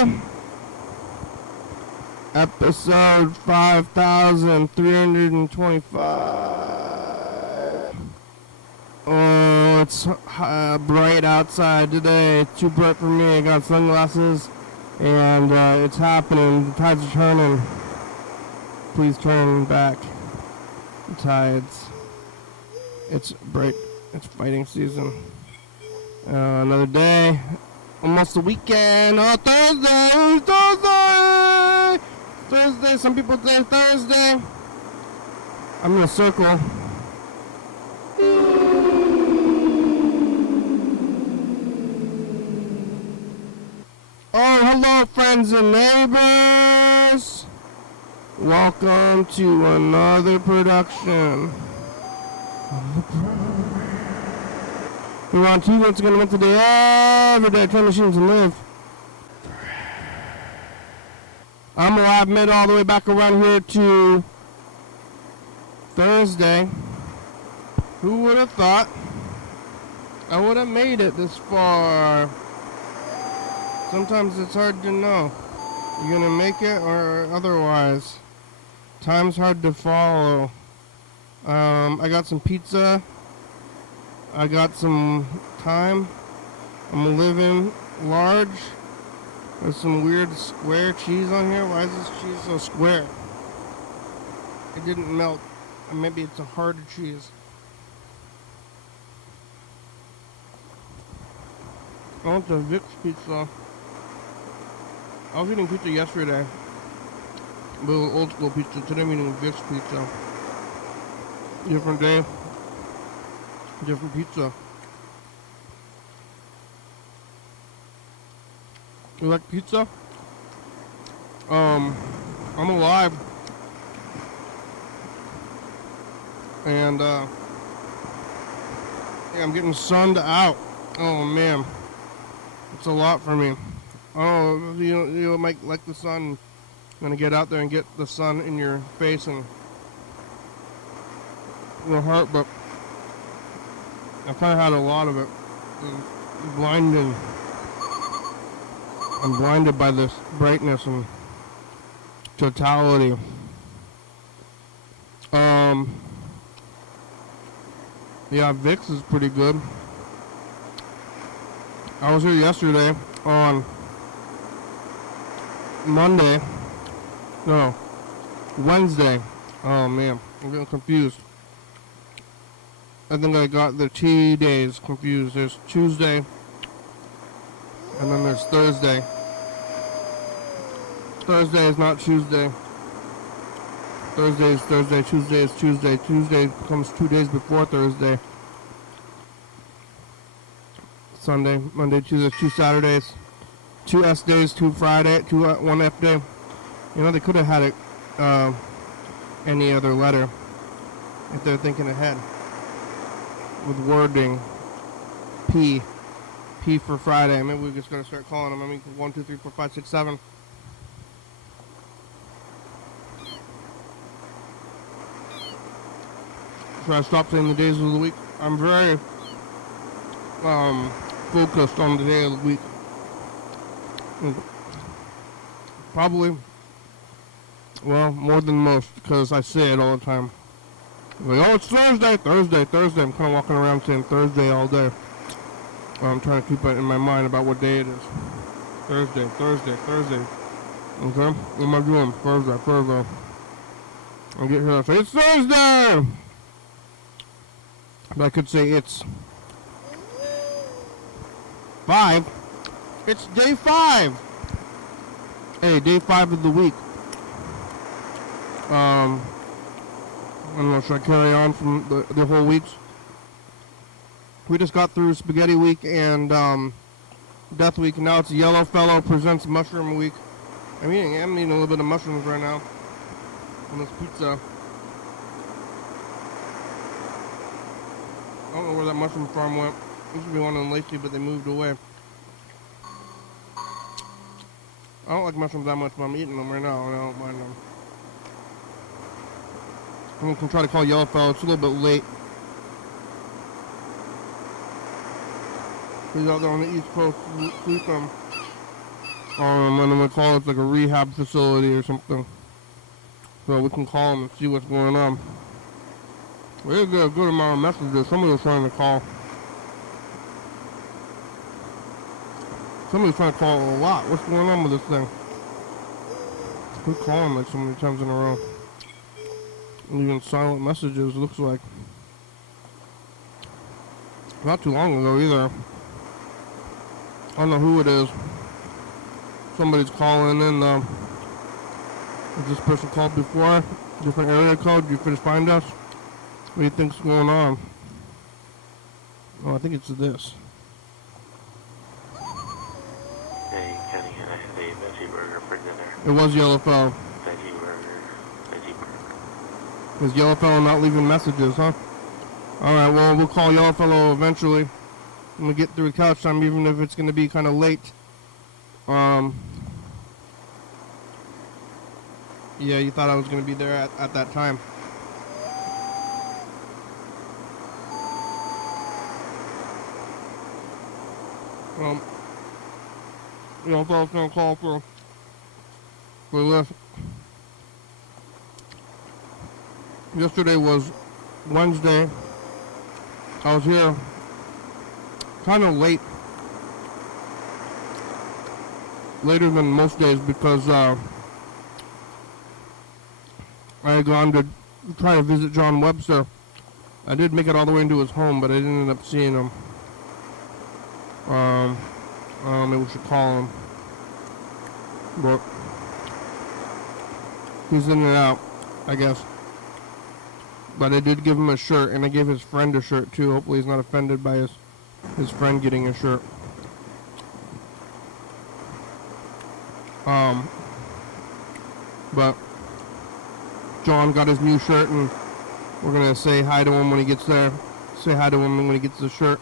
Thursday, episode 5325. Oh, it's bright outside today. It's too bright for me. I got sunglasses, and it's happening. The tides are turning. Please turn back. The tides. It's bright. It's fighting season. Another day. Almost the weekend. Oh, Thursday! Thursday! Thursday. Some people say Thursday. I'm in a circle. Oh, hello, friends and neighbors. Welcome to another production. We're on TV. It's going to win today. Every day. Turn machines and live. I'm alive, made all the way back around here to Thursday. Who would have thought I would have made it this far? Sometimes it's hard to know. You're going to make it or otherwise. Time's hard to follow. I got some pizza. I got some time. I'm living large. There's some weird square cheese on here. Why is this cheese so square? It didn't melt. Maybe it's a hard cheese. I want the Vic's pizza. I was eating pizza yesterday. But it was old school pizza. Today I'm eating Vic's pizza. Different day. Different pizza. You like pizza? I'm alive. And yeah, I'm getting sunned out. Oh man. It's a lot for me. Oh, you might like the sun. I'm gonna get out there and get the sun in your face and your heart, but I kind of had a lot of it. It's blinding. I'm blinded by this brightness and totality. Yeah, Vic's is pretty good. I was here yesterday on Wednesday. Oh man, I'm getting confused. I think I got the T days confused. There's Tuesday, and then there's Thursday. Thursday is not Tuesday. Thursday is Thursday. Tuesday is Tuesday. Tuesday comes 2 days before Thursday. Sunday, Monday, Tuesday, 2 Saturdays, 2 S days, 2 Friday, 1 F day. You know, they could have had it any other letter if they're thinking ahead. With wording, P for Friday. Maybe we're just gonna start calling them. I mean, 1, 2, 3, 4, 5, 6, 7. So I stopped saying the days of the week. I'm very focused on the day of the week. Probably, well, more than most, because I say it all the time. Like, oh, it's Thursday, Thursday, Thursday. I'm kind of walking around saying Thursday all day. I'm trying to keep it in my mind about what day it is. Thursday, Thursday, Thursday. Okay? What am I doing? Thursday, Thursday. I get here and say, it's Thursday! But I could say it's 5. It's day 5. Hey, day 5 of the week. I don't know, should I carry on from the whole weeks? We just got through Spaghetti Week and Death Week, and now it's Yellow Fellow Presents Mushroom Week. I'm eating a little bit of mushrooms right now on this pizza. I don't know where that mushroom farm went. Used to be one in Lacey, but they moved away. I don't like mushrooms that much, but I'm eating them right now, and I don't mind them. I'm going to try to call Yellowfellow. It's a little bit late. He's out there on the East Coast sleeping. And I'm gonna call it like a rehab facility or something. So we can call them and see what's going on. We did get a good amount of messages. Somebody was trying to call. Somebody's trying to call a lot. What's going on with this thing? Quit calling like so many times in a row. And even silent messages, looks like. Not too long ago either. I don't know who it is. Somebody's calling in. Has this person called before? Different area code? Did you finish find us? What do you think's going on? Oh, I think it's this. Hey, Kenny, can I have a veggie burger for dinner? It was Yellowfell. Veggie burger. Veggie burger. Is Yellowfellow not leaving messages, huh? Alright, well, we'll call Yellowfellow eventually. When we get through couch time, even if it's going to be kind of late. Yeah, you thought I was going to be there at that time. Yellowfellow's going to call for this. Yesterday was Wednesday. I was here kind of late. Later than most days because I had gone to try to visit John Webster. I did make it all the way into his home, but I didn't end up seeing him. Maybe we should call him. But he's in and out, I guess. But I did give him a shirt, and I gave his friend a shirt too. Hopefully he's not offended by his friend getting a shirt. But John got his new shirt, and we're gonna say hi to him when he gets there. Say hi to him when he gets the shirt.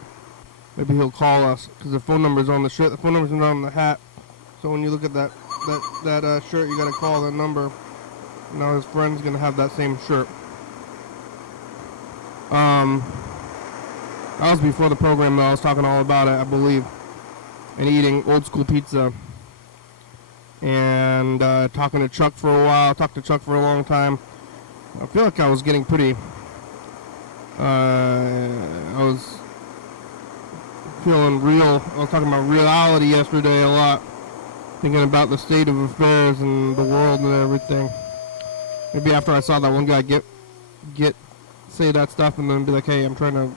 Maybe he'll call us, because the phone number's on the shirt. The phone number's not on the hat. So when you look at that shirt, you gotta call that number. Now his friend's gonna have that same shirt. That was before the program, though. I was talking all about it, I believe. And eating old school pizza. And talking to Chuck for a while. Talked to Chuck for a long time. I feel like I was getting pretty... I was feeling real. I was talking about reality yesterday a lot. Thinking about the state of affairs and the world and everything. Maybe after I saw that one guy say that stuff and then be like, hey, I'm trying to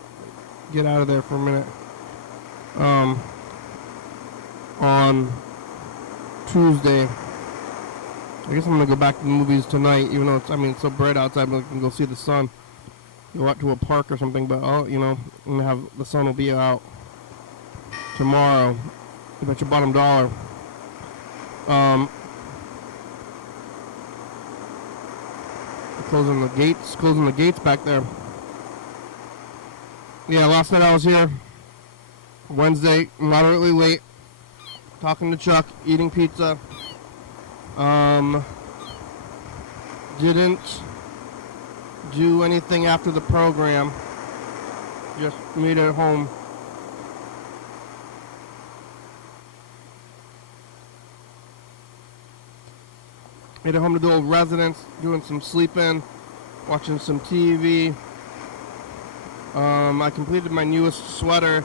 get out of there for a minute. On Tuesday, I guess I'm gonna go back to the movies tonight, even though it's so bright outside, but I can go see the sun. Go out to a park or something, but I'm gonna have the sun will be out tomorrow. I bet you bottom dollar. Closing the gates back there. Yeah, last night I was here. Wednesday, moderately late. Talking to Chuck, eating pizza. Didn't do anything after the program. Just made it home. Made it home to the old residence, doing some sleeping, watching some TV. I completed my newest sweater,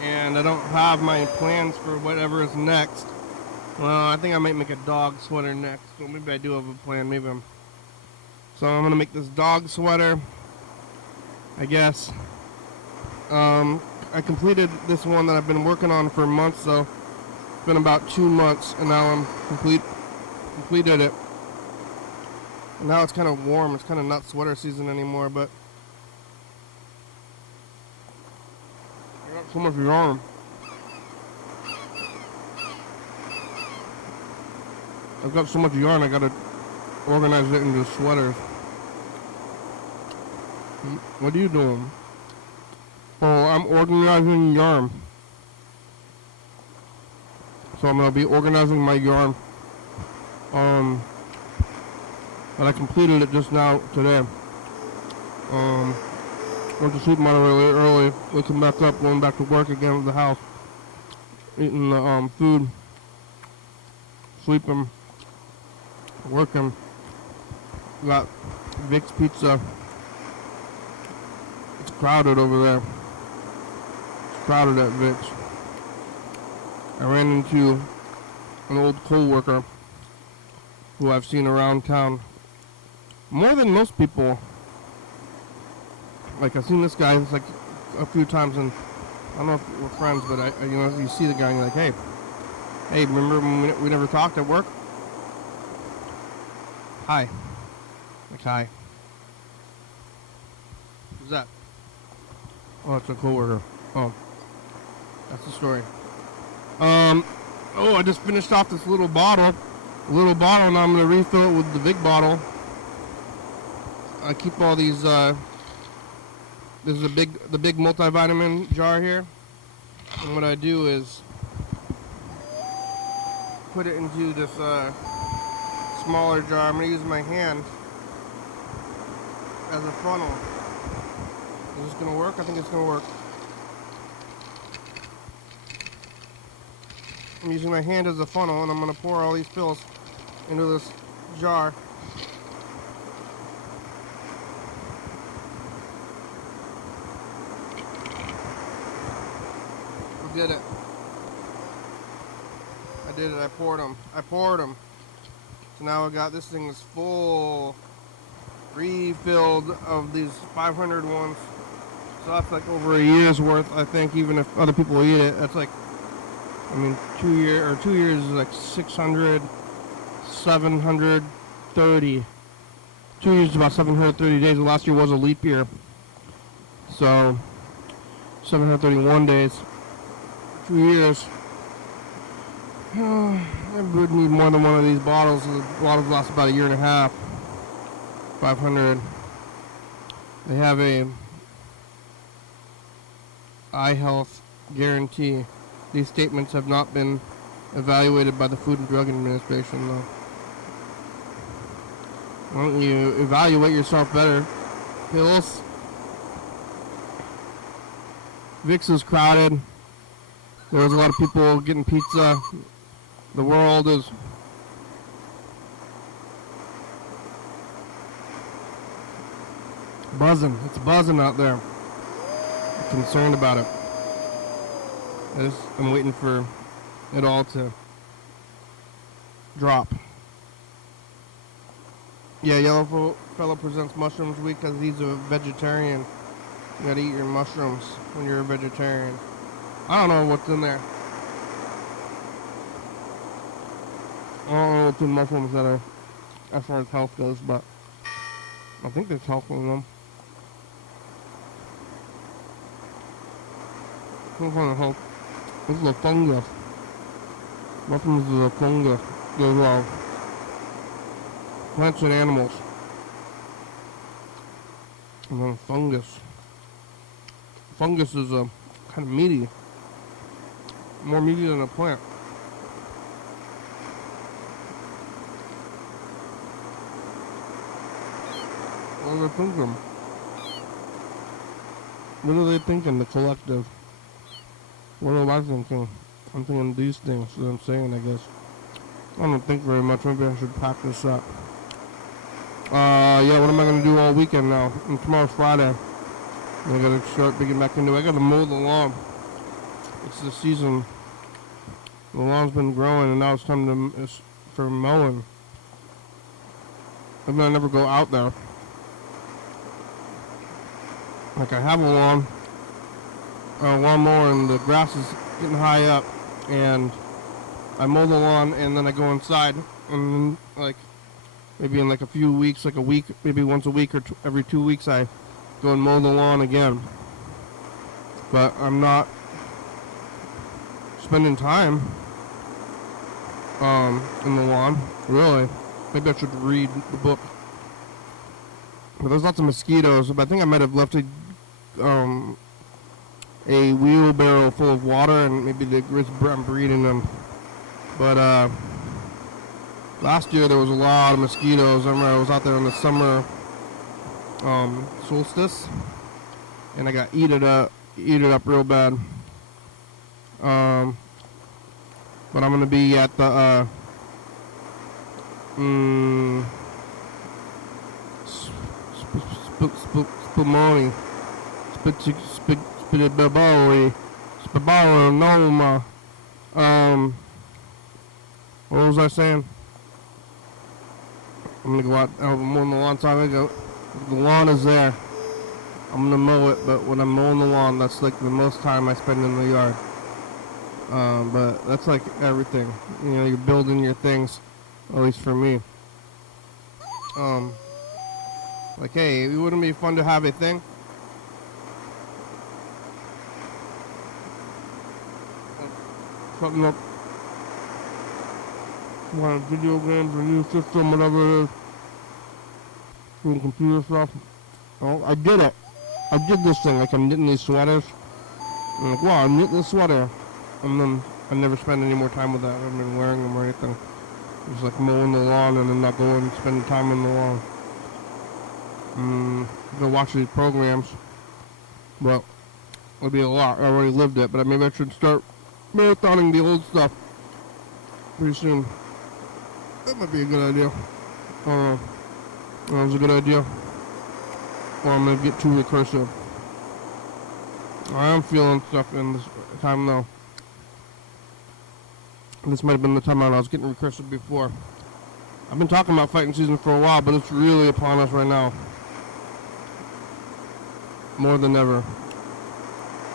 and I don't have my plans for whatever is next. Well, I think I might make a dog sweater next, so maybe I do have a plan. So I'm gonna make this dog sweater, I guess. I completed this one that I've been working on for months, so it's been about 2 months, and now I'm completed it. And now it's kind of warm. It's kind of not sweater season anymore, but I got so much yarn. I've got so much yarn, I gotta organize it into sweaters. What are you doing? Oh, I'm organizing yarn. So I'm gonna be organizing my yarn. And I completed it just now today. Went to sleep really early, waking back up, going back to work again at the house, eating the food. sleeping, working. Got Vic's Pizza. It's crowded over there. It's crowded at Vic's. I ran into an old co-worker who I've seen around town more than most people. Like, I've seen this guy like a few times, and I don't know if we're friends, but you see the guy and you're like, hey, remember when we never talked at work? Hi. Like, hi. Who's that? Oh, it's a coworker. Oh, that's the story. I just finished off this little bottle. Now I'm gonna refill it with the big bottle. I keep all these. This is the big multivitamin jar here, and what I do is put it into this smaller jar. I'm gonna use my hand as a funnel. Is this gonna work? I think it's gonna work. I'm using my hand as a funnel, and I'm gonna pour all these pills into this jar. I did it. I poured them. So now I got this thing is full, refilled of these 500 ones. So that's like over a year's worth, I think, even if other people eat it. That's like, 2 years is like 600, 730. 2 years is about 730 days. The last year was a leap year. So, 731 days. 2 years. I would need more than one of these bottles. The bottles last about a year and a half. 500. They have a eye health guarantee. These statements have not been evaluated by the Food and Drug Administration, though. Why don't you evaluate yourself better? Pills. Vic's is crowded. There was a lot of people getting pizza. The world is buzzing. It's buzzing out there. I'm concerned about it. I'm waiting for it all to drop. Yeah, Yellow Fellow presents Mushrooms Week because he's a vegetarian. You gotta eat your mushrooms when you're a vegetarian. I don't know what's in there. I don't know what's in mushrooms that are, as far as health goes, but I think there's health in them. Some kind of health. This is a fungus. Mushrooms is a fungus. They're plants and animals. And then fungus. Fungus is kind of meaty. More meaty than a plant. What are they thinking? What are they thinking, the collective? What am I thinking? I'm thinking these things that I'm saying, I guess. I don't think very much. Maybe I should practice that. Yeah, what am I going to do all weekend now? And tomorrow's Friday. I got to start getting back into it. I got to mow the lawn. It's the season. The lawn's been growing, and now it's time for mowing. I never go out there. Like, I have a lawnmower, and the grass is getting high up, and I mow the lawn, and then I go inside, and like maybe in like a few weeks, like a week, maybe once a week or every 2 weeks, I go and mow the lawn again. But I'm not spending time in the lawn, really. Maybe I should read the book. But there's lots of mosquitoes. But I think I might have left a wheelbarrow full of water, and maybe I'm breeding them. But last year there was a lot of mosquitoes. I remember I was out there in the summer solstice, and I got eat it up real bad. But I'm gonna be at the Spumoni. Spidaboli. Spabalonoma. What was I saying? I'm gonna go out mowing the lawn. So the lawn is there. I'm gonna mow it, but when I'm mowing the lawn, that's like the most time I spend in the yard. But that's like everything. You know, you're building your things, at least for me. Like, hey, it wouldn't be fun to have a thing? Something up. Want video games or new system, whatever it is. Some computer stuff. Oh, I did it. I did this thing, like I'm knitting these sweaters. I'm like, wow, I'm knitting this sweater. And then I never spend any more time with that. I haven't been wearing them or anything. Just like mowing the lawn and then not going and spending time on the lawn. Go watch these programs. Well, it'll be a lot. I already lived it, but maybe I should start marathoning the old stuff pretty soon. That might be a good idea. I don't know. That was a good idea. Or I'm gonna get too recursive. I am feeling stuff in this time though. This might have been the time I was getting recursive before. I've been talking about fighting season for a while, but it's really upon us right now. More than ever.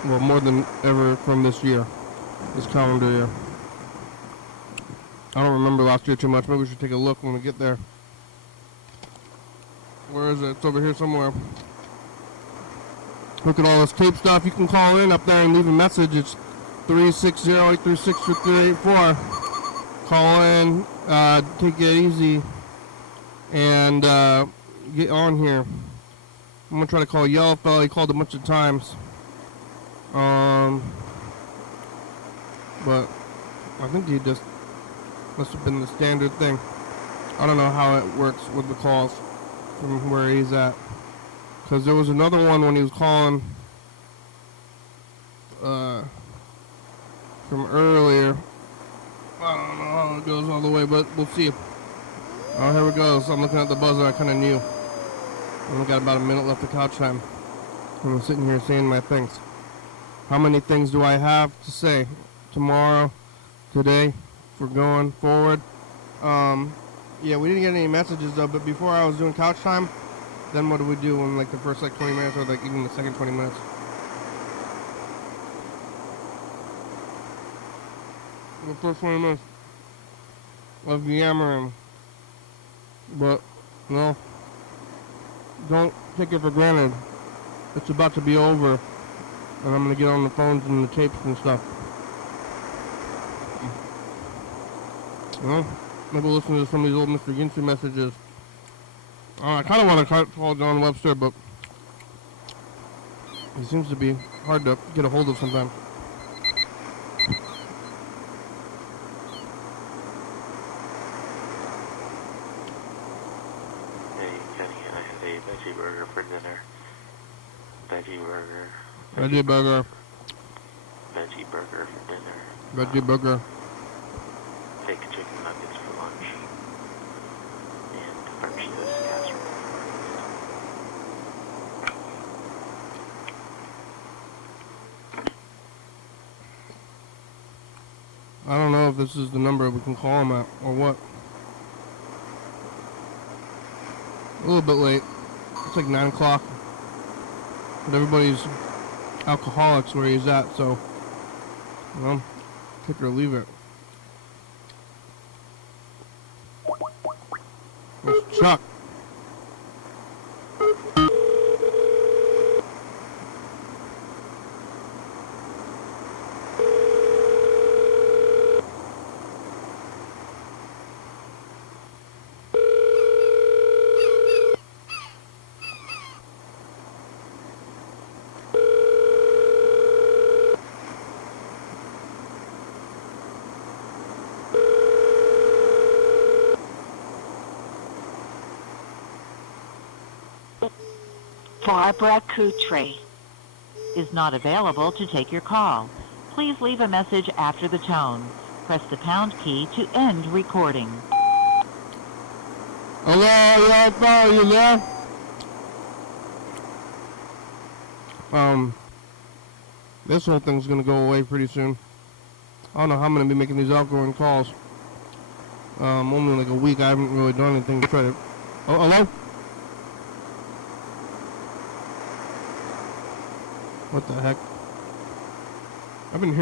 Well, more than ever from this year. This calendar year. I don't remember last year too much. Maybe we should take a look when we get there. Where is it? It's over here somewhere. Look at all this tape stuff. You can call in up there and leave a message. It's 360-836-5384. Call in, take it easy, and get on here. I'm going to try to call Yellow Fella. He called a bunch of times. But I think he just must have been the standard thing. I don't know how it works with the calls from where he's at. Because there was another one when he was calling from earlier. I don't know how it goes all the way, but we'll see. Oh, here we go. So I'm looking at the buzzer. I kind of knew. I only got about a minute left of couch time. I'm sitting here saying my things. How many things do I have to say tomorrow, today, for going forward? Yeah, we didn't get any messages though, but before I was doing couch time, then what do we do in like the first like 20 minutes or like even the second 20 minutes? The first 20 minutes of yammering. But, no, don't take it for granted. It's about to be over, and I'm going to get on the phones and the tapes and stuff. Well, maybe listen to some of these old Mr. Ginsu messages. I kind of want to call John Webster, but he seems to be hard to get a hold of sometimes. Hey, Kenny, I had a veggie burger for dinner. Veggie burger. Veggie burger. Veggie burger for dinner. Veggie burger. Fake chicken nuggets for lunch. And French toast casserole for breakfast. I don't know if this is the number we can call him at or what. A little bit late. It's like 9 o'clock. But everybody's alcoholics where he's at, so, well, take it or leave it. It's Chuck. Barbara Coutre is not available to take your call. Please leave a message after the tone. Press the pound key to end recording. Hello, are you there? This whole thing's gonna go away pretty soon. I don't know how I'm gonna be making these outgoing calls. Only like a week. I haven't really done anything to try to. Oh, hello? What the heck? I've been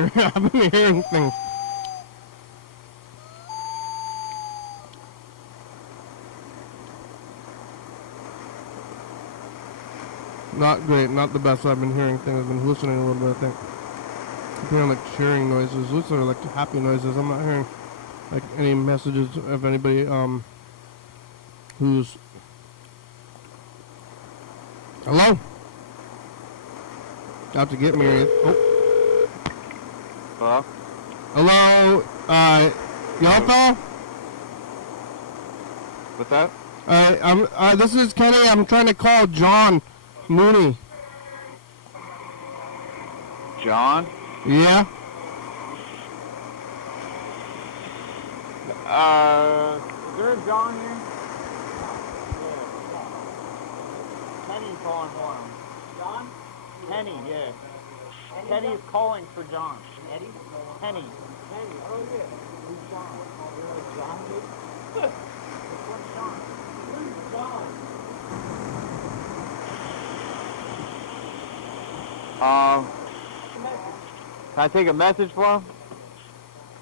hearing things. Not great, not the best. I've been hearing things. I've been hallucinating a little bit, I think. I'm hearing like cheering noises. Those are like happy noises. I'm not hearing like any messages of anybody who's. Hello? Out to get me. Oh. Hello? Hello? Y'all fellow? What's that? This is Kenny. I'm trying to call John Mooney. John? Yeah? Is there a John here? Kenny's calling for him. John? Kenny, yeah. Kenny is calling for John. Eddie? Kenny. Kenny, oh yeah. Who's John? You're like John, dude? Which one's John? Who's John? Can I take a message for him?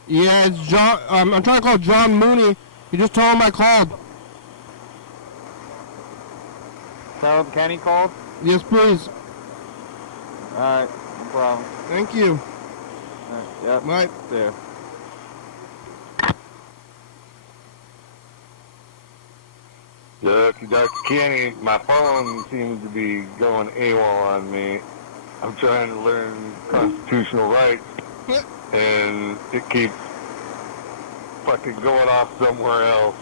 Yeah, it's John. I'm trying to call John Mooney. You just told him I called. Tell him Kenny called? Yes, please. Alright, no problem. Thank you. Alright, yep. Right. There. Dr. Kenny, my phone seems to be going AWOL on me. I'm trying to learn constitutional rights, and it keeps fucking going off somewhere else.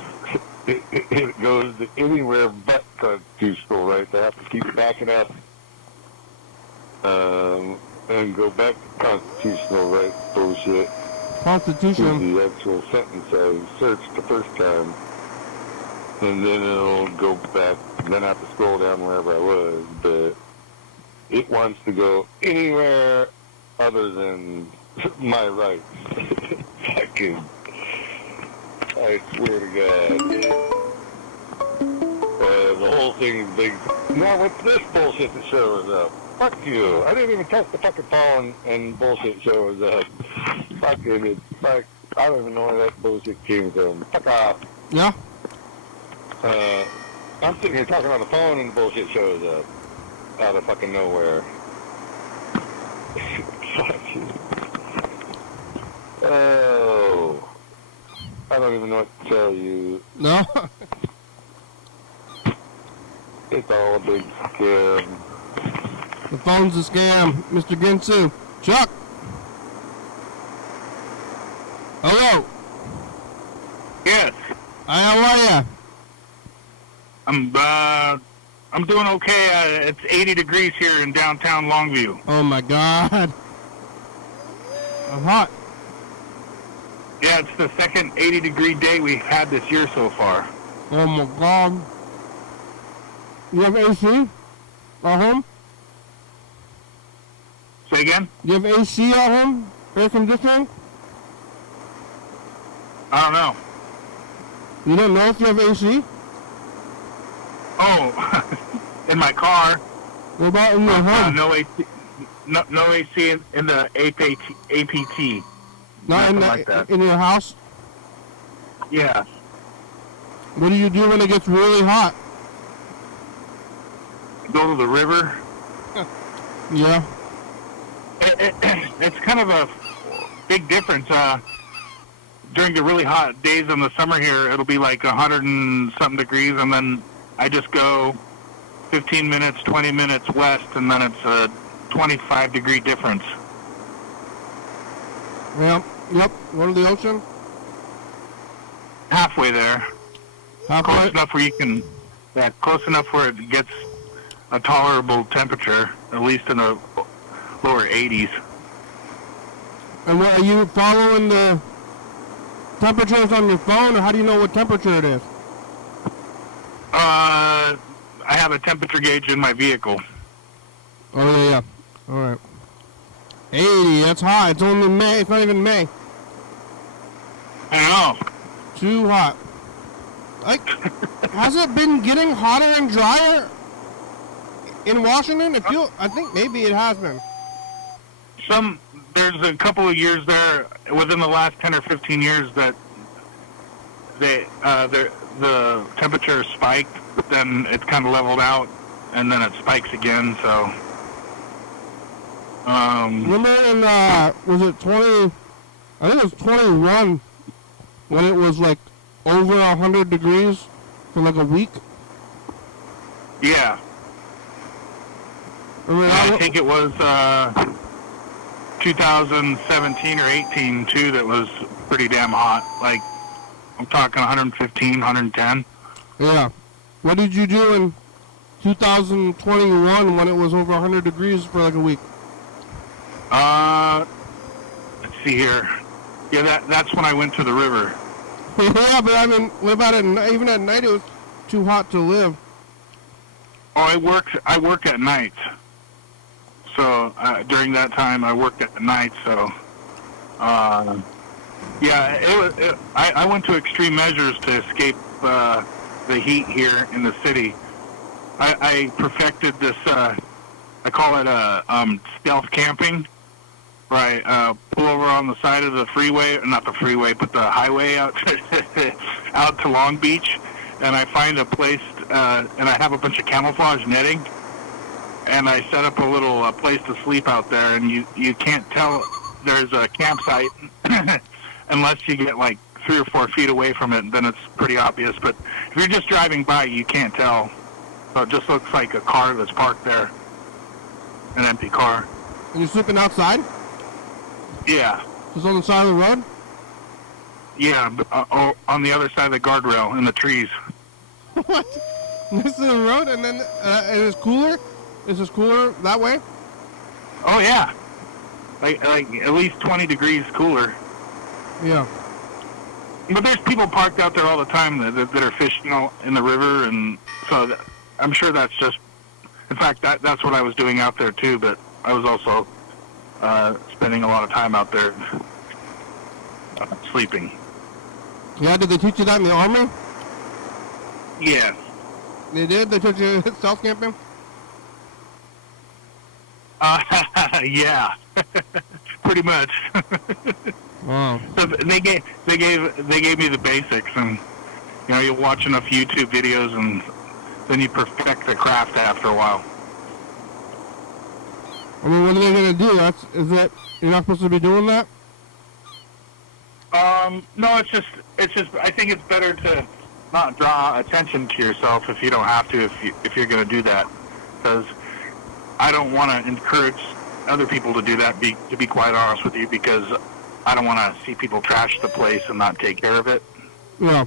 It goes to anywhere but constitutional rights. I have to keep backing up and go back to constitutional rights bullshit. Constitution. To the actual sentence I searched the first time. And then it'll go back, then I have to scroll down wherever I was, but it wants to go anywhere other than my rights. Fucking, I swear to God. The whole thing is big. Now what's this bullshit that shows up? Fuck you. I didn't even touch the fucking phone and bullshit shows up. Fucking, it's like, I don't even know where that bullshit came from. Fuck off. Yeah? I'm sitting here talking on the phone and the bullshit shows up out of fucking nowhere. Fuck you. Oh, I don't even know what to tell you. No? It's all a big scam. The phone's a scam. Mr. Ginsu. Chuck! Hello? Yes, How are ya? I'm doing okay. It's 80 degrees here in downtown Longview. Oh my God. I'm hot. Yeah, it's the second 80-degree day we've had this year so far. Oh my God. You have AC at home? Say again? You have AC at home? Air conditioning? I don't know. You don't know if you have AC? Oh, in my car. What about in your home? No AC. No AC in the APT. Not in, like that. in your house? Yeah. What do you do when it gets really hot? Go to the river. Yeah. It's kind of a big difference. During the really hot days in the summer here, it'll be like 100 and something degrees, and then I just go 15 minutes, 20 minutes west, and then it's a 25-degree difference. Yep. Go to the ocean? Halfway there. Halfway? Close enough where you can, close enough where it gets a tolerable temperature, at least in the lower 80s. And what, are you following the temperatures on your phone, or how do you know what temperature it is? I have a temperature gauge in my vehicle. Oh, yeah. All right. 80, that's hot. It's only May. It's not even May. I know. Too hot. Like, has it been getting hotter and drier in Washington? I think maybe it has been. There's a couple of years there within the last 10 or 15 years that the temperature spiked, but then it's kind of leveled out, and then it spikes again. So, remember in was it 20? I think it was 21 when it was like over 100 degrees for like a week. Yeah. I think it was 2017 or 18 too that was pretty damn hot. Like, I'm talking 115, 110. Yeah. What did you do in 2021 when it was over 100 degrees for like a week? Let's see here. Yeah, that's when I went to the river. Yeah, but I mean, what about at night? Even at night, it was too hot to live. Oh, I work at night. So during that time, I worked at night. So, yeah, I went to extreme measures to escape the heat here in the city. I perfected this. I call it stealth camping. Where I pull over on the side of the freeway, not the freeway, but the highway out out to Long Beach, and I find a place, and I have a bunch of camouflage netting, and I set up a little place to sleep out there, and you can't tell there's a campsite unless you get like 3 or 4 feet away from it, then it's pretty obvious. But if you're just driving by, you can't tell. So it just looks like a car that's parked there, an empty car. And you're sleeping outside? Yeah. Just on the side of the road? Yeah, on the other side of the guardrail in the trees. What? This is the road, and then it is cooler? Is this cooler that way? Oh, yeah. Like at least 20 degrees cooler. Yeah. But there's people parked out there all the time that are fishing in the river, and so I'm sure that's just... In fact, that's what I was doing out there, too, but I was also... spending a lot of time out there sleeping. Yeah, did they teach you that in the Army? Yeah. They did? They taught you stealth camping? Yeah. Pretty much. Wow. So they gave me the basics, and you watch enough YouTube videos, and then you perfect the craft after a while. I mean, what are they going to do? You're not supposed to be doing that? No, it's just, I think it's better to not draw attention to yourself if you don't have to, if you're going to do that. Because I don't want to encourage other people to do that, to be quite honest with you, because I don't want to see people trash the place and not take care of it. Yeah.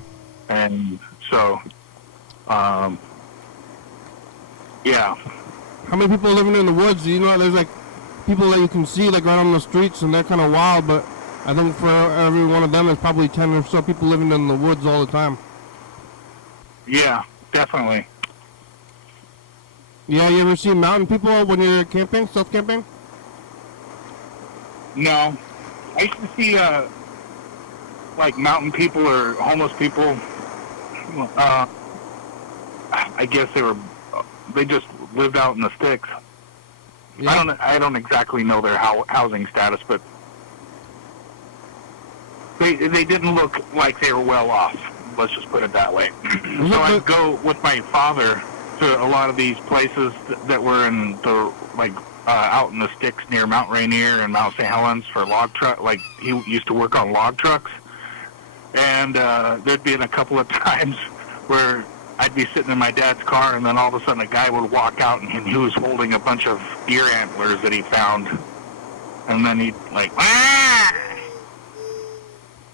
And so, yeah. How many people are living in the woods? You know, there's like people that you can see like right on the streets, and they're kind of wild, but I think for every one of them, there's probably 10 or so people living in the woods all the time. Yeah, definitely. Yeah, you ever see mountain people when you're camping, self-camping? No. I used to see, like, mountain people or homeless people. I guess they just lived out in the sticks. Yeah. I don't exactly know their housing status, but they didn't look like they were well off. Let's just put it that way. So I'd go with my father to a lot of these places that were in the out in the sticks near Mount Rainier and Mount St. Helens for log truck. Like, he used to work on log trucks, and there'd been a couple of times where I'd be sitting in my dad's car, and then all of a sudden a guy would walk out, and he was holding a bunch of deer antlers that he found, and then he'd like, ah!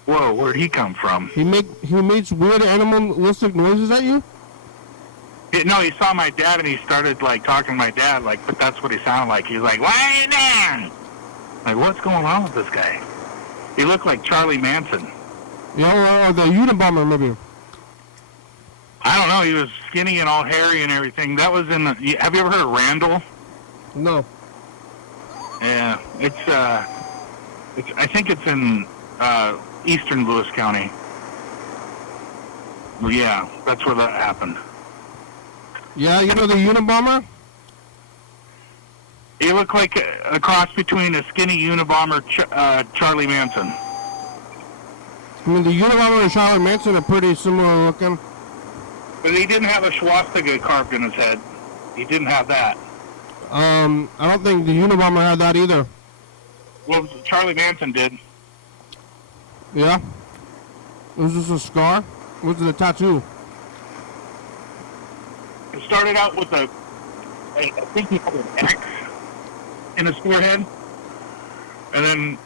Whoa, where'd he come from? He makes weird animalistic noises at you? No, he saw my dad, and he started like talking to my dad, like, but that's what he sounded like. He was like, "Why are you there?" Like, what's going on with this guy? He looked like Charlie Manson. Yeah, or the Unabomber maybe. I I don't know. He was skinny and all hairy and everything. That was in. Have you ever heard of Randall? No. Yeah, I think it's in eastern Lewis County. Well, yeah, that's where that happened. Yeah, you know the Unabomber? He looked like a cross between a skinny Unabomber, Charlie Manson. I mean, the Unabomber and Charlie Manson are pretty similar looking. But he didn't have a swastika carved in his head. He didn't have that. I don't think the Unabomber had that either. Well, Charlie Manson did. Yeah? Was this a scar? Was it a tattoo? It started out with I think he had an X in his forehead. And then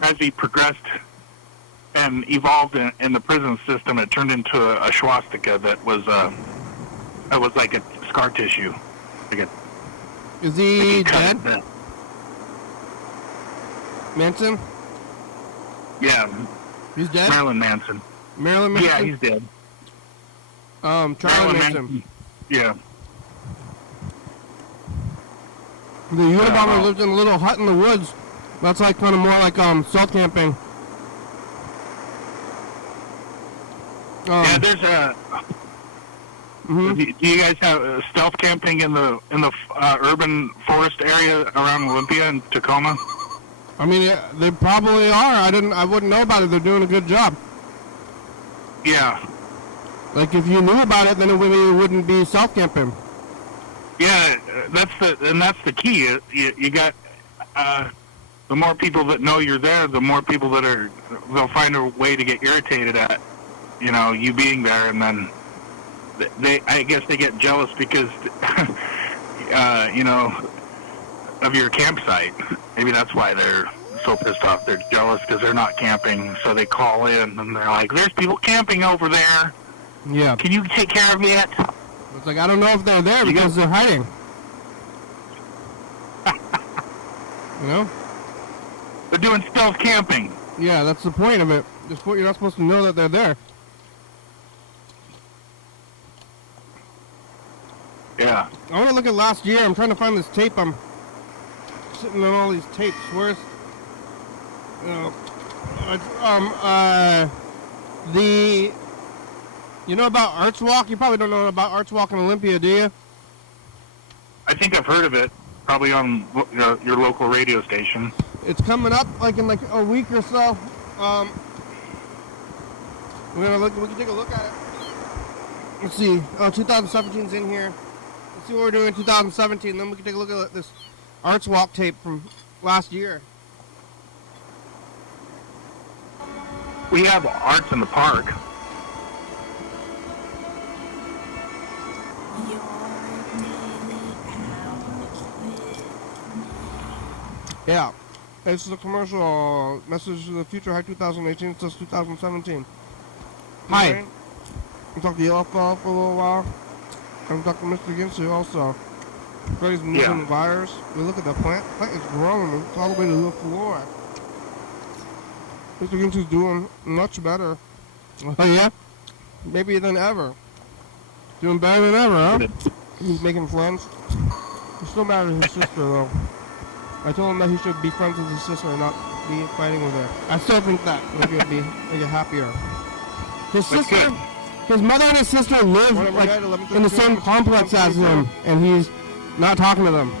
as he progressed and evolved in the prison system, it turned into a swastika that was like a scar tissue. Is he dead? Manson? Yeah. He's dead? Marilyn Manson. Marilyn Manson? Yeah, he's dead. Charlie Manson. Yeah. The Unabomber lived in a little hut in the woods. That's like kind of more like stealth camping. Yeah, there's a. Mm-hmm. Do you guys have stealth camping in the urban forest area around Olympia and Tacoma? I mean, yeah, they probably are. I wouldn't know about it. They're doing a good job. Yeah. Like if you knew about it, then it wouldn't be stealth camping. Yeah, that's the key. You got the more people that know you're there, the more people they'll find a way to get irritated at, you being there, and then I guess they get jealous because of your campsite. Maybe that's why they're so pissed off. They're jealous because they're not camping, so they call in and they're like, "There's people camping over there. Yeah. Can you take care of it?" It's like I don't know if they're there because they're hiding. They're doing stealth camping. Yeah, that's the point of it. You're not supposed to know that they're there. Yeah. I want to look at last year. I'm trying to find this tape. I'm sitting on all these tapes. Where's you know about Arts Walk? You probably don't know about Arts Walk in Olympia, do you? I think I've heard of it. Probably on your local radio station. It's coming up in a week or so. We're gonna look. We can take a look at it. Let's see. 2017's in here. Let's see what we're doing in 2017. Then we can take a look at this Arts Walk tape from last year. We have arts in the park. Yeah. This is a commercial message to the future. Hi 2018 says 2017. Hi. I'm talking to Yellow for a little while. I'm talking to Mr. Ginsu also. Freddy's moving wires. We look at the plant. The plant is growing. It's all the way to the floor. Mr. Ginsu's doing much better. Oh yeah? Maybe than ever. Doing better than ever, huh? He's making friends. He's still mad at his sister though. I told him that he should be friends with his sister and not be fighting with her. I still think that. Maybe it'll make it happier. His sister, his mother and his sister live in the same complex as him, and he's not talking to them.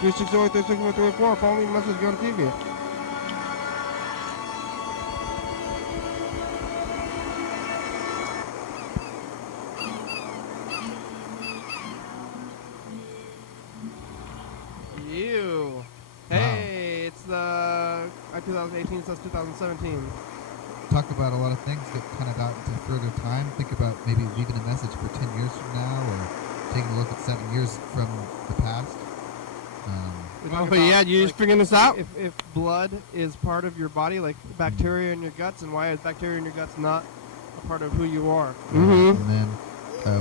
360-36-34, follow me, message, go to TV. You. Hey, it's the 2018 says 2017. Talk about a lot of things, get kind of out into further time. Think about maybe leaving a message for 10 years from now, or taking a look at 7 years from the past. But yeah, you just figuring this out? If blood is part of your body, like bacteria in your guts, and why is bacteria in your guts not a part of who you are? And then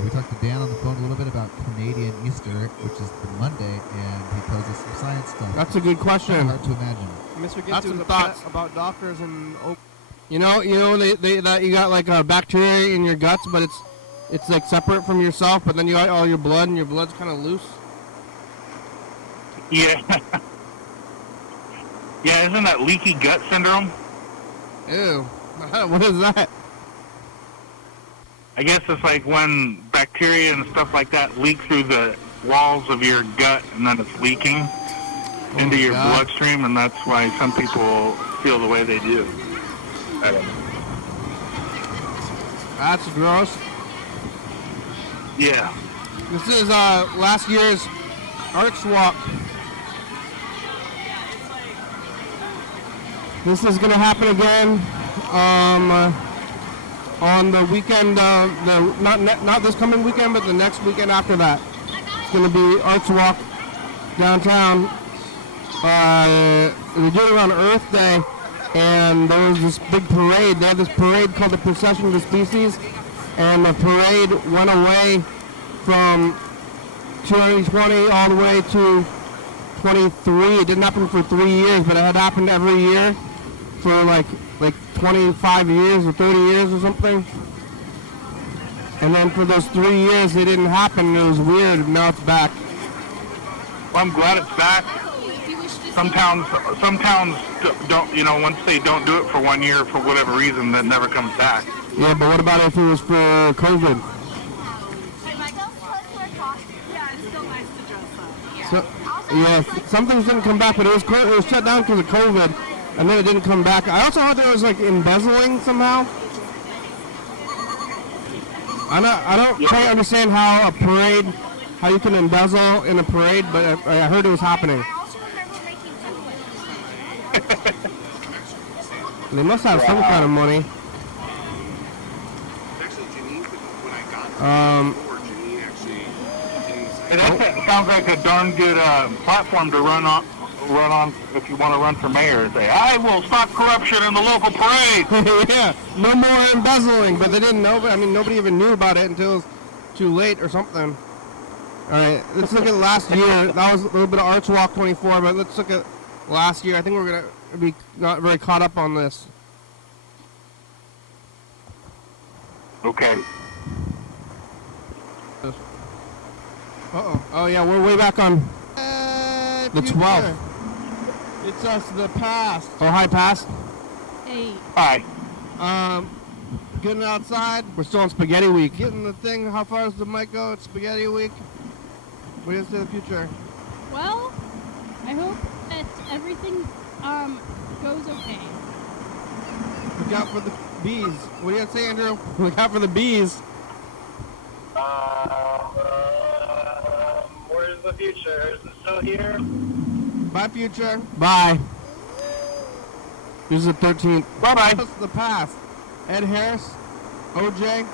we talked to Dan on the phone a little bit about Canadian Easter, which is the Monday, and he posed us some science stuff. That's a good question. Hard to imagine. Mr. Gitsu was thoughts about doctors and you know that you got like a bacteria in your guts, but it's It's like separate from yourself, but then you got all your blood, and your blood's kind of loose. Yeah. Yeah, isn't that leaky gut syndrome? Ew. What is that? I guess it's like when bacteria and stuff like that leak through the walls of your gut, and then it's leaking into your bloodstream, and that's why some people feel the way they do. I don't know. That's gross. Yeah. This is last year's Arch Walk. This is going to happen again on the weekend, not this coming weekend, but the next weekend after that. It's going to be Arch Walk downtown. We do it around Earth Day, and there was this big parade. They had this parade called the Procession of the Species, and the parade went away from 2020 all the way to 23. It didn't happen for 3 years, but it had happened every year for like 25 years or 30 years or something. And then for those 3 years, it didn't happen. It was weird. And now it's back. Well, I'm glad it's back. Some towns don't, once they don't do it for 1 year for whatever reason, that never comes back. Yeah, but what about if it was for COVID? So, yeah, some things didn't come back, but it was shut down because of COVID, and then it didn't come back. I also heard there was like embezzling somehow. I don't quite understand how you can embezzle in a parade, but I heard it was happening. They must have some kind of money. That sounds like a darn good platform to run on if you want to run for mayor. Say, I will stop corruption in the local parade. Yeah, no more embezzling, but they didn't know. I mean, nobody even knew about it until it was too late or something. All right, let's look at last year. That was a little bit of Arch Walk 24, but let's look at last year. I think we're gonna be not very caught up on this. Okay. Uh-oh. Oh, yeah, we're way back on the 12th. It's us, the past. Oh, hi, past. Hey. Hi. Getting outside. We're still on Spaghetti Week. Getting the thing, how far does the mic go? It's Spaghetti Week. What do you say the future? Well, I hope that everything goes okay. Look out for the bees. What do you have to say, Andrew? Look out for the bees. Where's the future? Is it still here? Bye, future. Bye. This is the 13th. Bye-bye. What's the past? Ed Harris? OJ?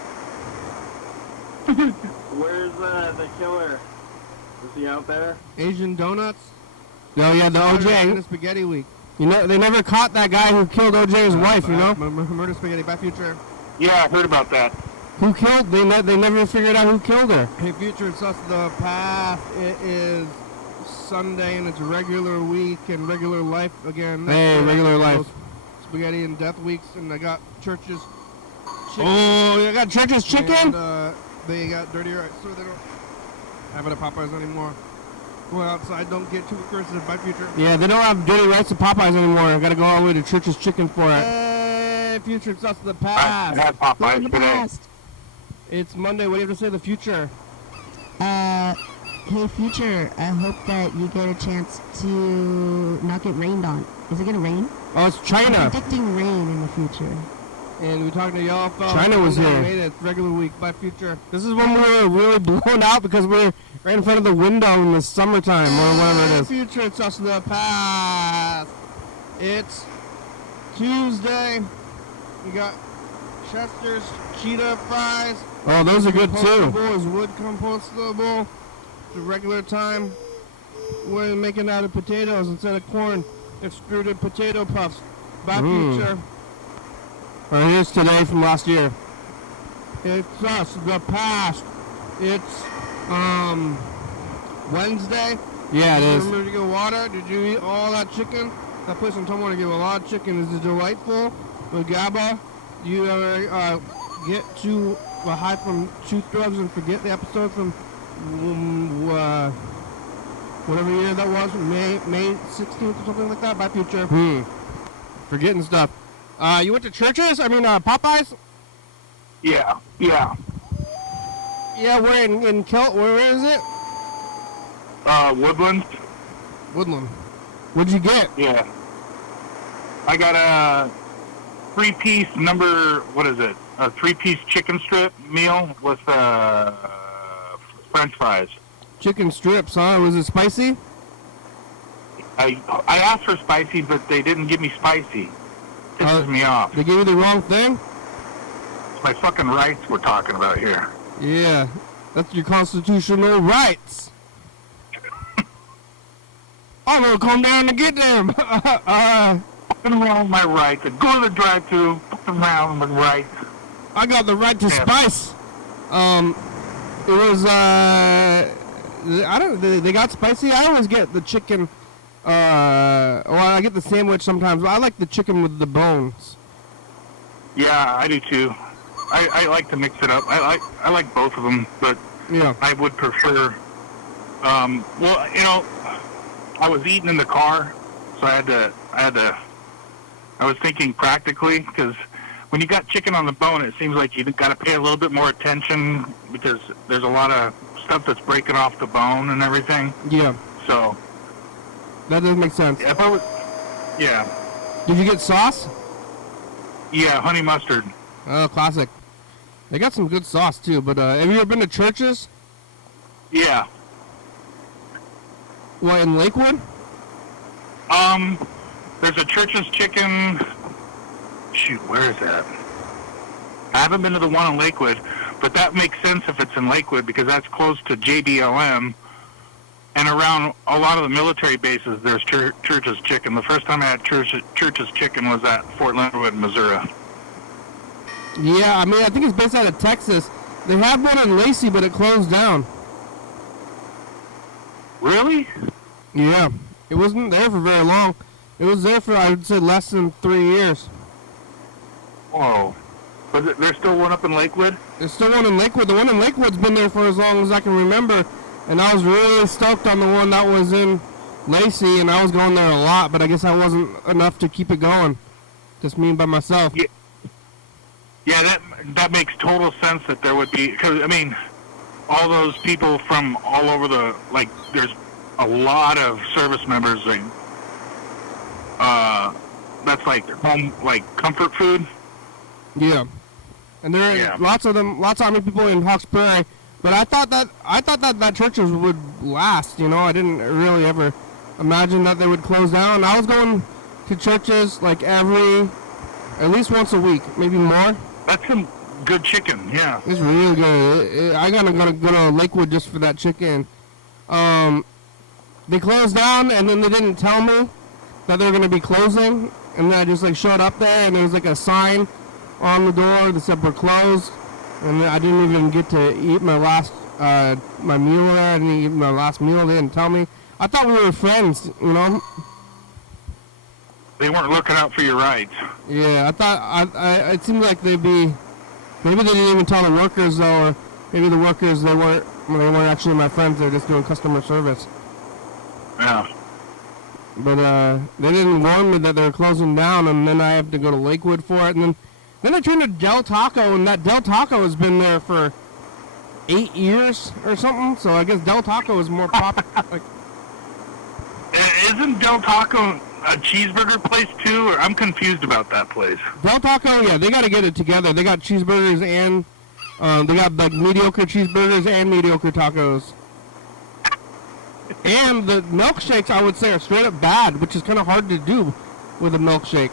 Where's the killer? Is he out there? Asian Donuts? No, yeah, the OJ. The Spaghetti Week. You know, they never caught that guy who killed OJ's wife, you know? Murder Spaghetti. Bye, future. Yeah, I heard about that. Who killed? They never figured out who killed her. Hey, future, it's us, the past. It is Sunday, and it's regular week and regular life again. Hey, regular life. Spaghetti and death weeks, and I got churches chicken. Oh, you got churches chicken? And, they got dirty rights, so they don't have it at Popeyes anymore. Go outside, don't get too aggressive. Bye, future. Yeah, they don't have dirty rights at Popeyes anymore. I gotta go all the way to Church's Chicken for it. Hey, future, it's us, the past. I had Popeyes today. Past. It's Monday. What do you have to say the future? Hey, future, I hope that you get a chance to not get rained on. Is it going to rain? Oh, it's China. I'm predicting rain in the future. And we talked to y'all fellas. China was here. Made it regular week. Bye, future. This is when we were really blown out because we're right in front of the window in the summertime or whatever it is. Future, it's us in the past. It's Tuesday. We got Chester's cheetah fries. Oh, those are good too. Is wood compostable. The regular time. We're making out of potatoes instead of corn. Extruded potato puffs. Bye, future. Or here's today from last year. It's us, the past. It's Wednesday. Yeah, it is. Remember to get water? Did you eat all that chicken? That place in Tumwater gave a lot of chicken. Is it delightful? With GABA, you ever get to high from Truth, Drugs, and Forget, the episode from whatever year that was, May 16th or something like that. Bye, Future. Forgetting stuff. You went to churches? I mean, Popeyes? Yeah. Yeah, where in where is it? Woodland. Woodland. What'd you get? Yeah. I got a 3-piece a 3-piece chicken strip meal with French fries. Chicken strips, huh? Was it spicy? I asked for spicy, but they didn't give me spicy. Pisses me off. They gave you the wrong thing? It's my fucking rights we're talking about here. Yeah, that's your constitutional rights. I'm gonna come down and get them. Fucking around with my rights. Go to the drive-thru. Fucking around with my rights. I got the right to spice. It was they got spicy. I always get the chicken. I get the sandwich sometimes. But I like the chicken with the bones. Yeah, I do too. I like to mix it up. I like both of them, but yeah, I would prefer. I was eating in the car, so I was thinking practically, because when you got chicken on the bone, it seems like you got to pay a little bit more attention because there's a lot of stuff that's breaking off the bone and everything. Yeah. So that doesn't make sense. If I was, yeah. Did you get sauce? Yeah, honey mustard. Oh, classic. They got some good sauce too. But have you ever been to churches? Yeah. What, in Lakewood? There's a Church's Chicken. Shoot, where is that? I haven't been to the one in Lakewood, but that makes sense if it's in Lakewood because that's close to YDHWM. And around a lot of the military bases, there's Church's Chicken. The first time I had Church's Chicken was at Fort Leonard Wood, Missouri. Yeah, I mean, I think it's based out of Texas. They had one in Lacey, but it closed down. Really? Yeah. It wasn't there for very long. It was there for, I would say, less than 3 years. Whoa. But there's still one up in Lakewood? There's still one in Lakewood. The one in Lakewood's been there for as long as I can remember. And I was really stoked on the one that was in Lacey, and I was going there a lot, but I guess I wasn't enough to keep it going. Just me by myself. Yeah, that makes total sense that there would be, because, I mean, all those people from all over there's a lot of service members, that's like home, comfort food. Yeah. And there are lots of Army people in Hawks Prairie, but I thought that churches would last, I didn't really ever imagine that they would close down. I was going to churches at least once a week, maybe more. That's some good chicken, yeah. It's really good. I gotta go to Lakewood just for that chicken. They closed down, and then they didn't tell me that they were gonna be closing, and then I just showed up there, and there was a sign on the door that said we're closed, and I didn't even get to eat my last my meal there. I didn't eat my last meal. They didn't tell me. I thought we were friends, They weren't looking out for your rights. Yeah, I thought it seemed like maybe they didn't even tell the workers though, or maybe the workers they weren't actually my friends. They're just doing customer service. Yeah. But they didn't warn me that they were closing down, and then I have to go to Lakewood for it, and then I turned to Del Taco, and that Del Taco has been there for 8 years or something. So I guess Del Taco is more popular. Isn't Del Taco a cheeseburger place too, or I'm confused about that place? Del Taco, yeah, they got to get it together. They got cheeseburgers and they got mediocre cheeseburgers and mediocre tacos. And the milkshakes, I would say, are straight up bad, which is kind of hard to do with a milkshake.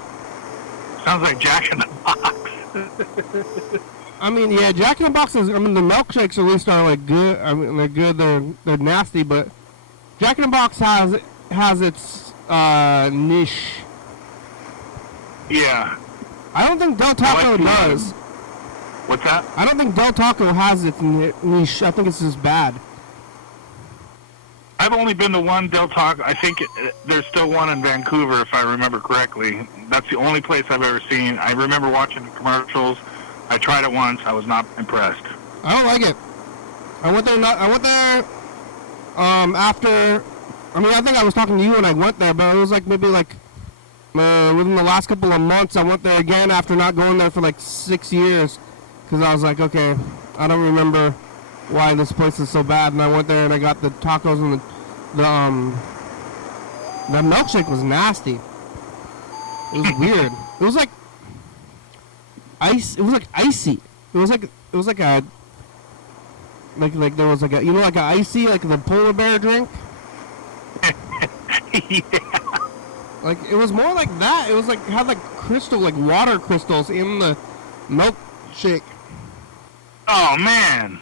Sounds like Jack in the Box. I mean, yeah, Jack in the Box is. The milkshakes at least are good. I mean, they're good. They're nasty, but Jack in the Box has its niche. Yeah. I don't think Del Taco does. What's that? I don't think Del Taco has its niche. I think it's just bad. I've only been to one Del Taco. I think there's still one in Vancouver, if I remember correctly. That's the only place I've ever seen. I remember watching the commercials. I tried it once. I was not impressed. I don't like it. I went there after. I mean, I think I was talking to you when I went there, but it was like maybe like within the last couple of months. I went there again after not going there for like 6 years, because I was like, okay, I don't remember why this place is so bad. And I went there and I got the tacos and the milkshake was nasty. It was weird. It was like ice. It was like icy. It was like a like there was like a, you know, like a icy, like the polar bear drink. Yeah. Like it was more like that. It was like had like crystal, like water crystals in the milkshake. Oh man.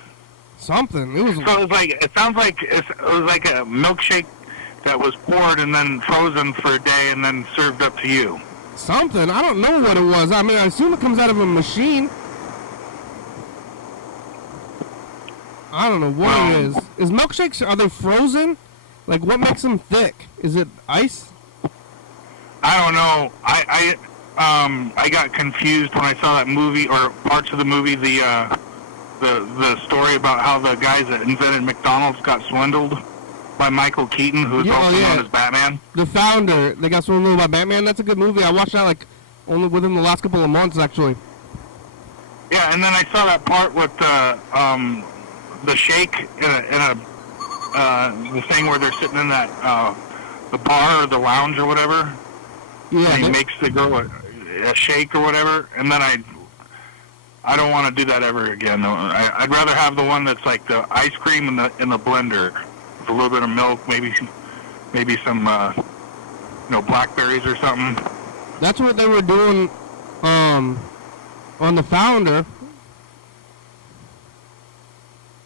Something. It was. So it was like, it sounds like it was like a milkshake that was poured and then frozen for a day and then served up to you. Something. I don't know what it was. I mean, I assume it comes out of a machine. I don't know what it is. Is milkshakes, are they frozen? Like, what makes them thick? Is it ice? I don't know. I got confused when I saw that movie, or parts of the movie, the story about how the guys that invented McDonald's got swindled by Michael Keaton, who is also known as Batman. The founder. They got swindled by Batman. That's a good movie. I watched that like only within the last couple of months, actually. Yeah, and then I saw that part with the shake in the thing where they're sitting in that the bar or the lounge or whatever. Yeah. And he makes the girl a shake or whatever, and then I don't want to do that ever again. I'd rather have the one that's like the ice cream in the blender with a little bit of milk, maybe some blackberries or something. That's what they were doing on the founder.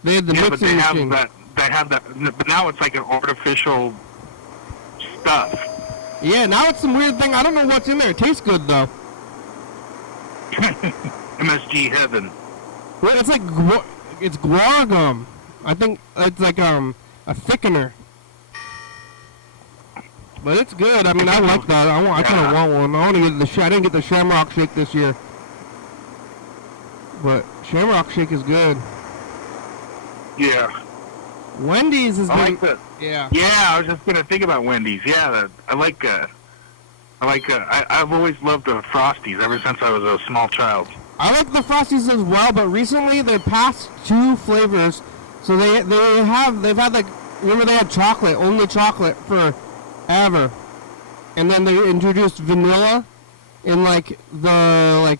They had the mixing but they machine. have that, but now it's like an artificial stuff. Yeah, now it's some weird thing. I don't know what's in there. It tastes good though. MSG heaven. Well, it's like it's guar gum. I think it's like a thickener. But it's good. I mean, I like that. I kind of want one. I want to get I didn't get the Shamrock Shake this year, but Shamrock Shake is good. Yeah. Wendy's has been. Like that. Yeah. Yeah, I was just gonna think about Wendy's. Yeah, I've always loved the Frosties ever since I was a small child. I like the Frosties as well, but recently they passed 2 flavors. So they've had like, remember they had chocolate, only chocolate forever, and then they introduced vanilla in like the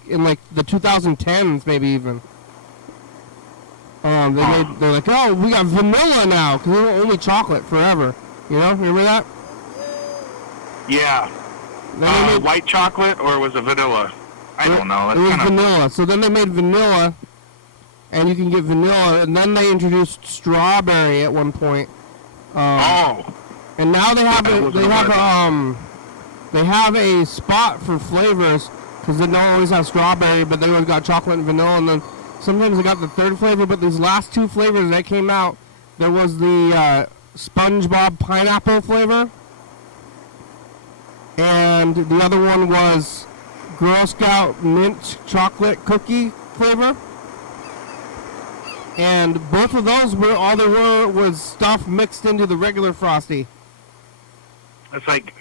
2010s maybe even. They're like, oh, we got vanilla now because we were only chocolate forever. You know, remember that? Yeah. White chocolate, or was it vanilla? I don't know. It was vanilla. So then they made vanilla, and you can get vanilla, and then they introduced strawberry at one point. And now they have a spot for flavors because they don't always have strawberry, but they always got chocolate and vanilla, and then sometimes they got the 3rd flavor. But these last 2 flavors that came out, there was the SpongeBob pineapple flavor, and the other one was Girl Scout mint chocolate cookie flavor. And both of those were all there was stuff mixed into the regular Frosty. It's like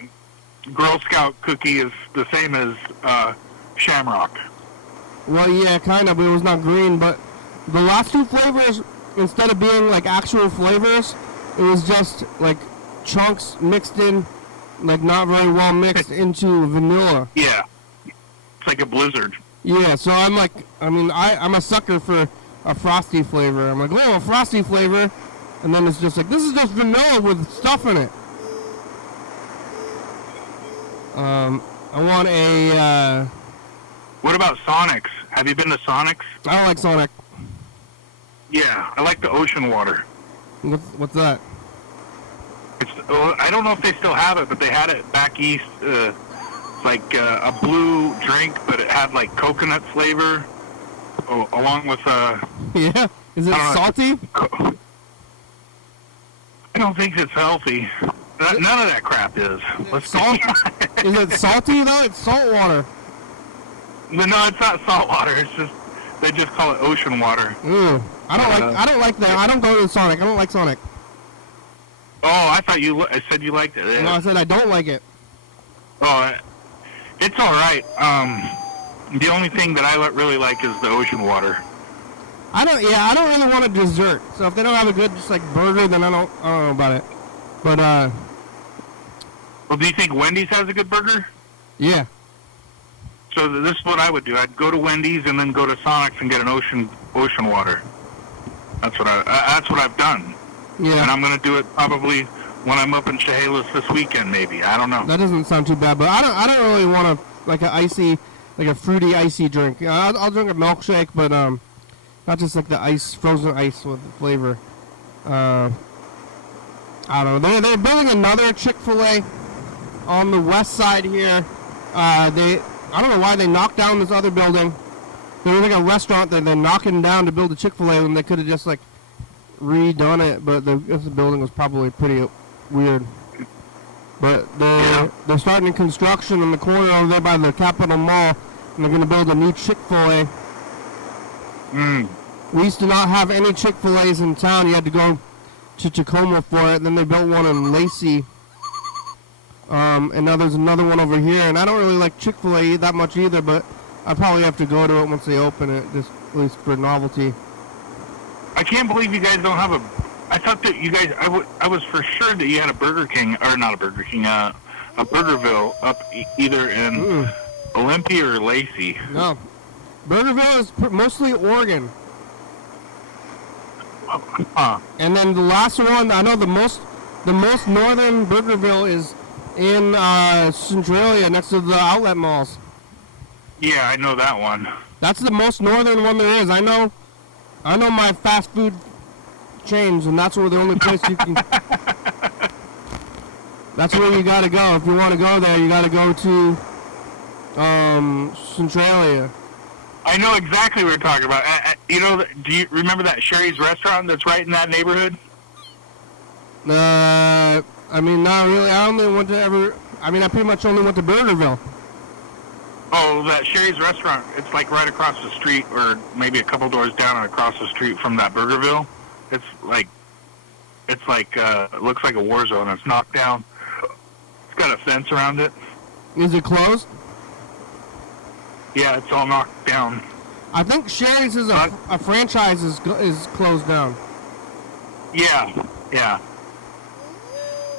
Girl Scout cookie is the same as Shamrock. Well, yeah, kind of, but it was not green. But the last 2 flavors, instead of being like actual flavors, it was just like chunks mixed in, like not very well mixed into vanilla. Yeah. It's like a blizzard. Yeah, so I'm like, I'm a sucker for a Frosty flavor. I'm like, oh, a Frosty flavor. And then it's just like, this is just vanilla with stuff in it. I want a, What about Sonic's? Have you been to Sonic's? I don't like Sonic. Yeah, I like the ocean water. What's that? I don't know if they still have it, but they had it back east. Like a blue drink, but it had like coconut flavor, along with Yeah, is it salty? I don't think it's healthy. None of that crap is. Is it salty though? It's salt water. No, it's not salt water. It's just They just call it ocean water. Ooh, I don't like that. I don't go to Sonic. I don't like Sonic. Oh, I thought I said you liked it. Yeah. No, I said I don't like it. Oh, it's all right. The only thing that I really like is the ocean water. I don't really want a dessert. So if they don't have a good just like burger, then I don't know about it. But well, do you think Wendy's has a good burger? Yeah. So this is what I would do. I'd go to Wendy's and then go to Sonic's and get an ocean water. That's what I've done. Yeah. And I'm gonna do it probably when I'm up in Chehalis this weekend, maybe. I don't know. That doesn't sound too bad, but I don't really want a fruity icy drink. I'll drink a milkshake, but not just like the frozen ice with flavor. I don't know. They're building another Chick-fil-A on the west side here. I don't know why they knocked down this other building. There was like a restaurant that they're knocking down to build a Chick-fil-A, and they could have just like redone it, but the building was probably pretty weird. But they're starting construction in the corner over there by the Capitol Mall, and they're going to build a new Chick-fil-A. We used to not have any Chick-fil-A's in town. You had to go to Tacoma for it. Then they built one in Lacey. And now there's another one over here. And I don't really like Chick-fil-A that much either, but I probably have to go to it once they open it, just at least for novelty. I can't believe you guys don't have a... I thought that you guys... I was for sure that you had a Burger King, or not a Burger King, a Burgerville up either in Olympia or Lacey. No. Burgerville is mostly Oregon. And then the last one, I know the most northern Burgerville is in Centralia next to the outlet malls. Yeah, I know that one. That's the most northern one there is. I know my fast food chains, and that's where the only place you can... That's where you gotta go. If you want to go there, you gotta go to Centralia. I know exactly what you're talking about. Do you remember that Sherry's restaurant that's right in that neighborhood? I mean, not really. I pretty much only went to Burgerville. Oh, that Sherry's restaurant, it's like right across the street, or maybe a couple doors down and across the street from that Burgerville. It looks like a war zone. It's knocked down. It's got a fence around it. Is it closed? Yeah, it's all knocked down. I think Sherry's is a franchise is closed down. Yeah.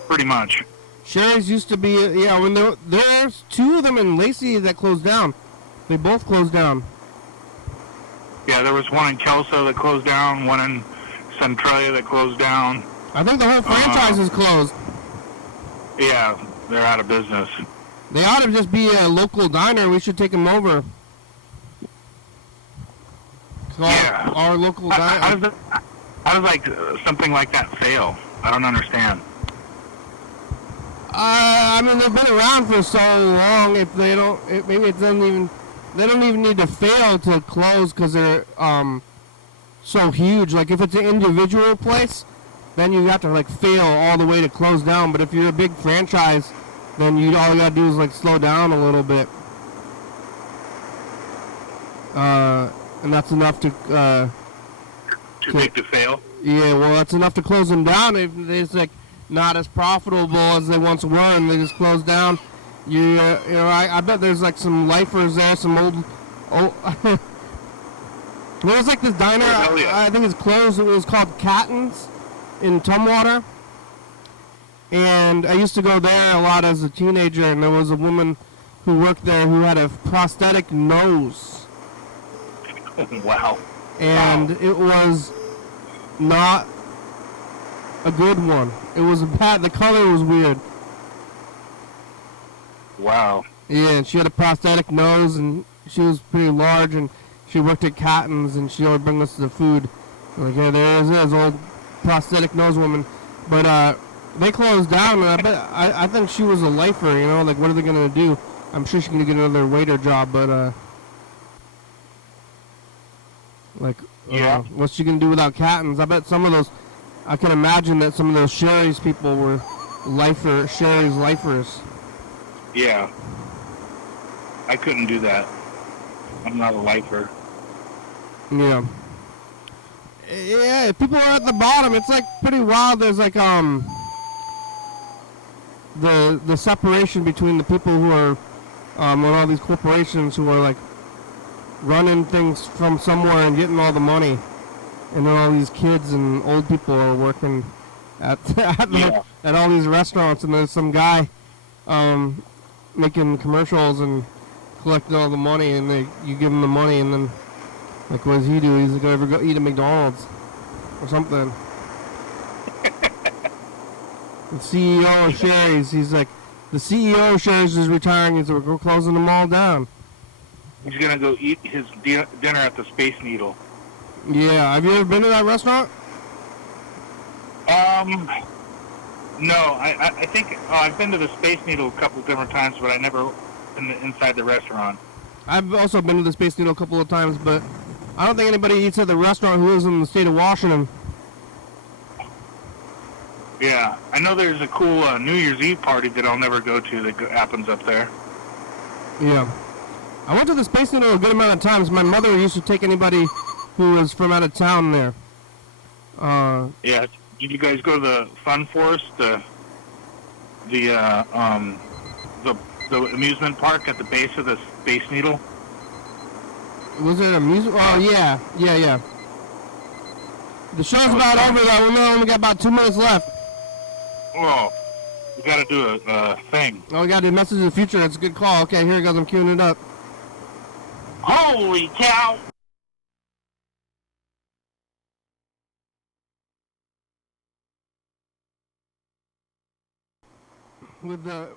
Pretty much. Sherry's used to be, when there's two of them in Lacey that closed down. They both closed down. Yeah, there was one in Kelso that closed down, one in Centralia that closed down. I think the whole franchise is closed. Yeah, they're out of business. They ought to just be a local diner. We should take them over. Our local diner. How does something like that fail? I don't understand. I mean, they've been around for so long. If they don't, they don't even need to fail to close because they're so huge. Like if it's an individual place, then you have to fail all the way to close down. But if you're a big franchise, then all you gotta do is slow down a little bit, and that's enough to too big to fail. Yeah, well, that's enough to close them down. If it's not as profitable as they once were, and they just close down. I bet there's some lifers there, some old. There was this diner. I think it's closed. It was called Catton's in Tumwater. And I used to go there a lot as a teenager, and there was a woman who worked there who had a prosthetic nose. Wow. And it was not a good one. It was bad. The color was weird. Wow. Yeah, and she had a prosthetic nose, and she was pretty large, and she worked at Catton's, and she would bring us the food. Yeah, there is old prosthetic nose woman. But, they closed down, and I think she was a lifer, what are they going to do? I'm sure she's going to get another waiter job, but, what's she going to do without Catton's? I bet I can imagine that some of those Sherry's people were Sherry's lifers. Yeah. I couldn't do that. I'm not a lifer. Yeah. Yeah, people are at the bottom. It's like pretty wild. There's like the separation between the people who are on all these corporations who are like running things from somewhere and getting all the money, and then all these kids and old people are working at at all these restaurants, and there's some guy making commercials and collecting all the money, and you give him the money, and then like what does he do? He's gonna go eat at McDonald's or something. The CEO of Sherry's, he's like, the CEO of Sherry's is retiring, and so we're closing them all down. He's gonna go eat his dinner at the Space Needle. Yeah, have you ever been to that restaurant? No, I think I've been to the Space Needle a couple different times, but I never been inside the restaurant. I've also been to the Space Needle a couple of times, but I don't think anybody eats at the restaurant who lives in the state of Washington. Yeah, I know there's a cool New Year's Eve party that I'll never go to that happens up there. Yeah. I went to the Space Needle a good amount of times. My mother used to take anybody who was from out of town there. Yeah. Did you guys go to the Fun Forest, the amusement park at the base of the Space Needle? Was it amusement? Oh, yeah. The show's about over, though. We only got about 2 minutes left. Oh, we got to do a thing. Oh, we got to do Message of the Future. That's a good call. Okay, here it goes. I'm queuing it up. Holy cow! With the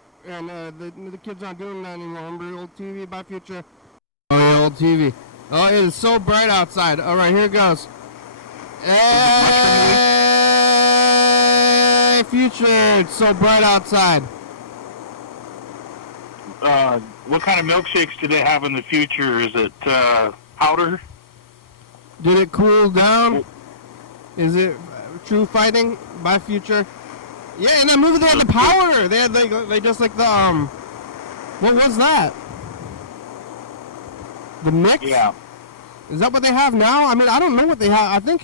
kids aren't doing that anymore. Remember old TV? Bye, Future. Oh, yeah, old TV. Oh, it is so bright outside. All right, here it goes. Hey, Future! It's so bright outside. What kind of milkshakes do they have in the future? Is it powder? Did it cool down? Is it true fighting? Bye, Future. Yeah, in that movie they had the powder. They just like the what was that? The mix? Yeah. Is that what they have now? I mean, I don't know what they have. I think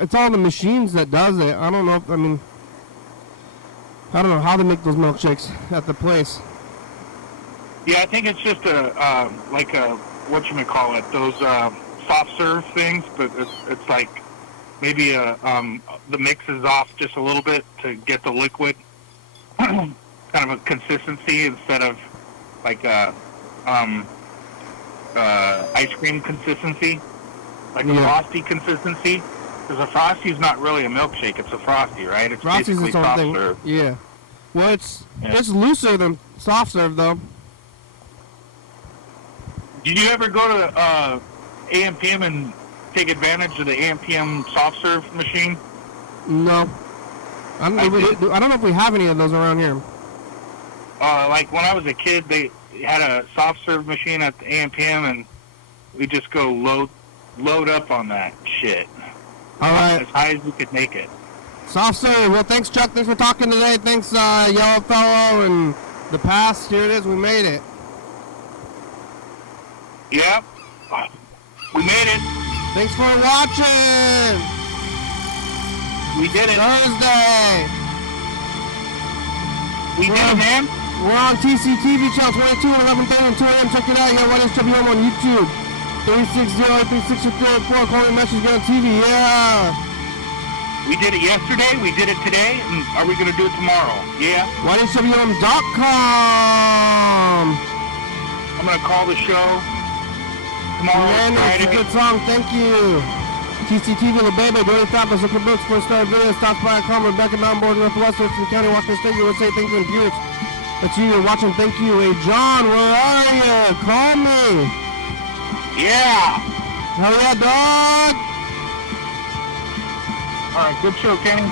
it's all the machines that does it. I don't know if, I don't know how they make those milkshakes at the place. Yeah, I think it's just whatchamacallit, those soft serve things, but it's like maybe the mix is off just a little bit to get the liquid kind of a consistency instead of like ice cream consistency, like a frosty consistency. Because a frosty is not really a milkshake; it's a frosty, right? It's Frosty's basically its own soft thing. serve. Yeah. Well, it's looser than soft serve, though. Did you ever go to AMPM and take advantage of the AMPM soft serve machine? No. I don't know if we have any of those around here. Like when I was a kid, they had a soft serve machine at the AMPM, and we just go load up on that shit. All right. As high as we could make it. Soft serve. Well, thanks, Chuck. Thanks for talking today. Thanks, Yellow Fellow and the past. Here it is. We made it. Yep. We made it. Thanks for watching. We did it. Thursday. We did it, man. We're on TCTV channel 22 at 11:30 and 2 a.m. Check it out. You got YDHWM on YouTube. 360-836-6404. Call me message. Get on TV. Yeah. We did it yesterday. We did it today. And are we going to do it tomorrow? Yeah. YDHWM.com. I'm going to call the show tomorrow. Man, it's a good song. Thank you. TCTV, La Baby, Dory Tapas, Look Books, 4-star video, Stops by Commerce, Rebecca Mountain Board, Northwest, Thurston County, Washington State, USA, thank you, and Pierce. That's you, you're watching, thank you. Hey, John, where are you? Call me. Yeah. Hell yeah, dog. All right, good show, Kenny.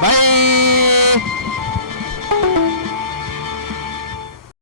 Bye.